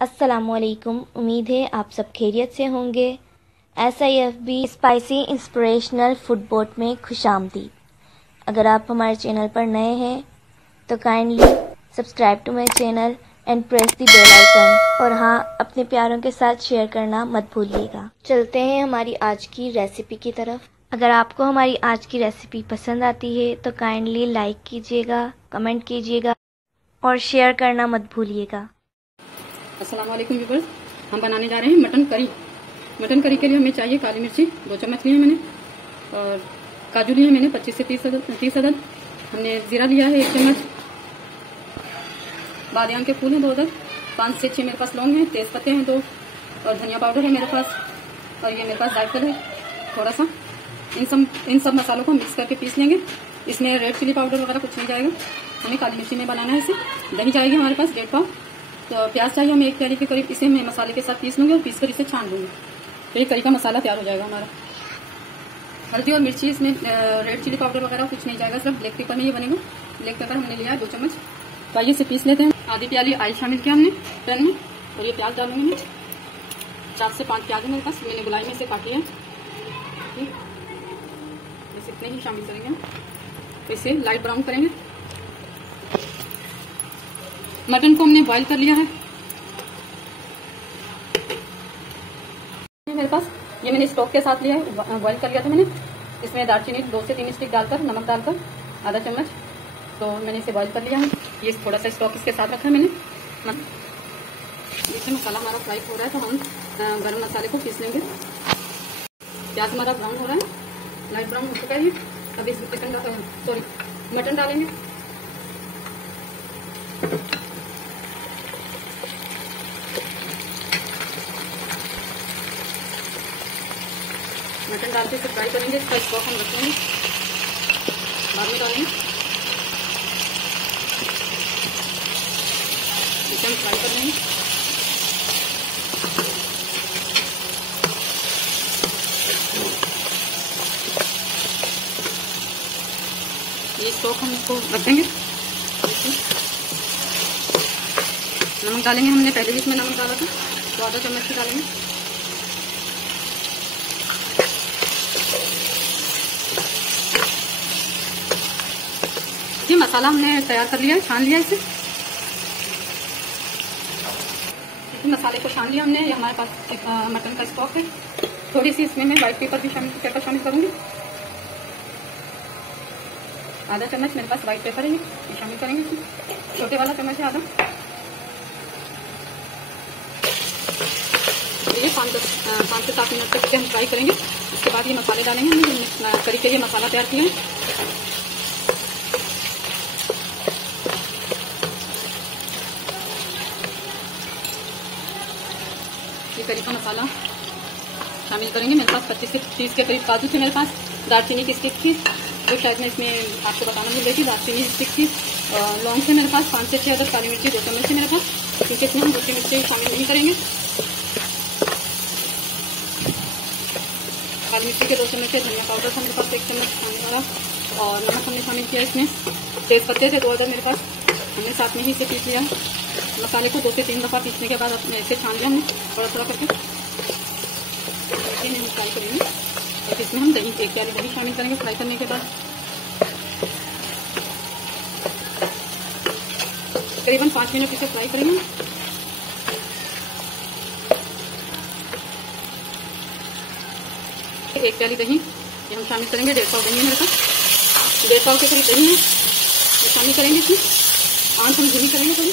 अस्सलामुअलैकुम। उम्मीद है आप सब खैरियत से होंगे। SIFB spicy inspirational food boat में खुशामदीद। अगर आप हमारे चैनल पर नए हैं तो kindly subscribe to my channel and press the bell icon, और हाँ, अपने प्यारों के साथ शेयर करना मत भूलिएगा। चलते हैं हमारी आज की रेसिपी की तरफ। अगर आपको हमारी आज की रेसिपी पसंद आती है तो काइंडली लाइक कीजिएगा, कमेंट कीजिएगा और शेयर करना मत भूलिएगा। अस्सलाम वालेकुम व्यूअर्स, हम बनाने जा रहे हैं मटन करी। मटन करी के लिए हमें चाहिए काली मिर्ची 2 चम्मच ली है मैंने, और काजू लिए मैंने 25 से 30 अदद। हमने जीरा लिया है 1 चम्मच, बादियान के फूल हैं 2 अदद, 5 से 6 मेरे पास लौंग हैं, तेज पत्ते हैं 2, और धनिया पाउडर है मेरे पास, और ये मेरे पास जायफल है थोड़ा सा। इन सब मसालों को मिक्स करके पीस लेंगे। इसमें रेड चिली पाउडर वगैरह कुछ नहीं जाएगा, हमें काली मिर्ची में बनाना है इसे। दही जाएगी हमारे पास 1.5 पाव, तो प्याज चाहिए हमें 1 प्याली के करीब। इसे मैं मसाले के साथ पीस लूंगी और पीस कर इसे छान लूंगी, तो ये करी का मसाला तैयार हो जाएगा हमारा। हल्दी और मिर्ची, इसमें रेड चिली पाउडर वगैरह कुछ नहीं जाएगा, सिर्फ ब्लैक पेपर में ये बनेगा। ब्लैक पेपर हमने लिया है 2 चम्मच, तो आइए इसे पीस लेते हैं। आधी प्याली ऑयल शामिल किया हमने पैन में, और ये प्याज डालूंगी मैं। 4 से 5 प्याज है मेरे पास, मैंने गुलाई में से काटी है। ठीक, इसे इतने ही शामिल करेंगे, तो इसे लाइट ब्राउन करेंगे। मटन को हमने बॉईल कर लिया है मेरे पास, ये मैंने स्टॉक के साथ लिया है, बॉईल कर लिया था मैंने। इसमें दालचीनी 2 से 3 स्टिक डालकर, नमक डालकर आधा चम्मच, तो मैंने इसे बॉईल कर लिया है। ये थोड़ा सा स्टॉक इसके साथ रखा है मैंने। जैसे मसाला हमारा फ्राई हो रहा है तो हम गरम मसाले को पीस लेंगे। प्याज हमारा ब्राउन हो रहा है, लाइट ब्राउन हो चुका है। अब इसमें मटन डालेंगे। मटन डालते इसे फ्राई करेंगे। इसका स्टॉक हम रखेंगे, बाद में डालेंगे। इसे हम फ्राई कर लेंगे। ये स्टॉक हम इसको रख देंगे। नमक डालेंगे, हमने पहले भी इसमें नमक डाला था, तो आधा चम्मच ही डालेंगे। ये मसाला हमने तैयार कर लिया है, छान लिया इसे। मसाले को छान लिया हमने। ये हमारे पास मटन का स्टॉक है। थोड़ी सी इसमें मैं व्हाइट पेपर शामिल करूंगी। आधा चम्मच मेरे पास व्हाइट पेपर है, ये शामिल करेंगे इसमें। छोटे वाला चम्मच है आधा। ये 5 से 7 मिनट तक इसे हम फ्राई करेंगे। उसके बाद ये मसाले डालेंगे। हमने करी के लिए मसाला तैयार किया है। ये करी का मसाला शामिल करेंगे। मेरे पास 25 से 30 के करीब काजू थे मेरे पास, दालचीनी की स्टिक थी, जो शायद मैं इसमें आपको बताना भूल रही थी। दालचीनी स्टिक थी, लौंग थे मेरे पास 5 से 6 अदद, काली मिर्ची 2 चम्मच थी मेरे पास, क्योंकि इसमें हम दूसरी मिर्ची शामिल नहीं करेंगे। काली मिर्ची के 2 चम्मच थे, धनिया पाउडर था मेरे पास 1 चम्मच खाने वाला, और नमक हमने शामिल किया इसमें। तेज पत्ते थे 2 अदद मेरे पास, हमने साथ में ही इसे पीस लिया। मसाले को 2 से 3 दफ़ा पीसने के बाद इसे छान लिया हमने थोड़ा थोड़ा करके। हम फ्राई करेंगे, और इसमें हम दही 1 प्याली दही शामिल करेंगे फ्राई करने के बाद। करीबन 5 मिनट इसे फ्राई करेंगे। एक प्याली दही ये हम शामिल करेंगे। 1.5 पाव दही है मेरे पास, 1.5 पाव के करीब दही है, ये शामिल करेंगे इसमें। आंच हम धीमी करेंगे थोड़ी।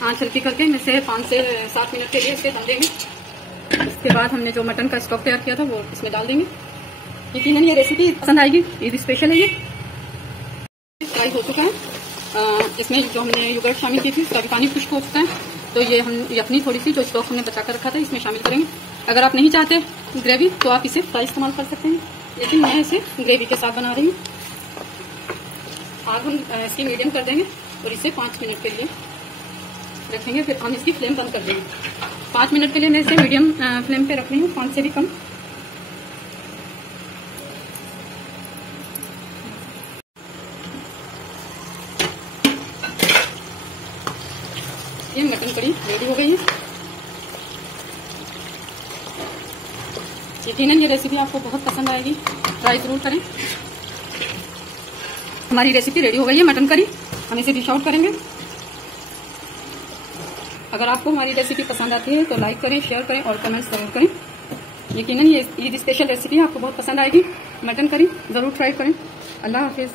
आंच हल्की करके इसे 5 से 7 मिनट के लिए इसे दम देंगे। उसके बाद हमने जो मटन का स्टॉक तैयार किया था वो इसमें डाल देंगे। यकीनन ये रेसिपी पसंद आएगी, ईद स्पेशल है। ये फ्राई हो चुका है। इसमें जो हमने योगर्ट शामिल की थी उसका भी पानी खुश्क हो चुका है, तो ये हम अपनी थोड़ी सी जो स्टॉक हमने बचा कर रखा था इसमें शामिल करेंगे। अगर आप नहीं चाहते ग्रेवी तो आप इसे फ्राई इस्तेमाल कर सकते हैं, लेकिन मैं इसे ग्रेवी के साथ बना रही हूँ। आग हम इसकी मीडियम कर देंगे और इसे 5 मिनट के लिए रखेंगे, फिर हम इसकी फ्लेम बंद कर देंगे। 5 मिनट के लिए मैं इसे मीडियम फ्लेम पे रख रही हूँ, 5 से भी कम। देखिए मटन करी रेडी हो गई है। यकीनन ये रेसिपी आपको बहुत पसंद आएगी, ट्राई जरूर करें। हमारी रेसिपी रेडी हो गई है मटन करी, हम इसे डिश आउट करेंगे। अगर आपको हमारी रेसिपी पसंद आती है तो लाइक करें, शेयर करें और कमेंट्स जरूर करें। यकीनन ये ईद स्पेशल रेसिपी आपको बहुत पसंद आएगी। मटन करी जरूर ट्राई करें। अल्लाह हाफिज।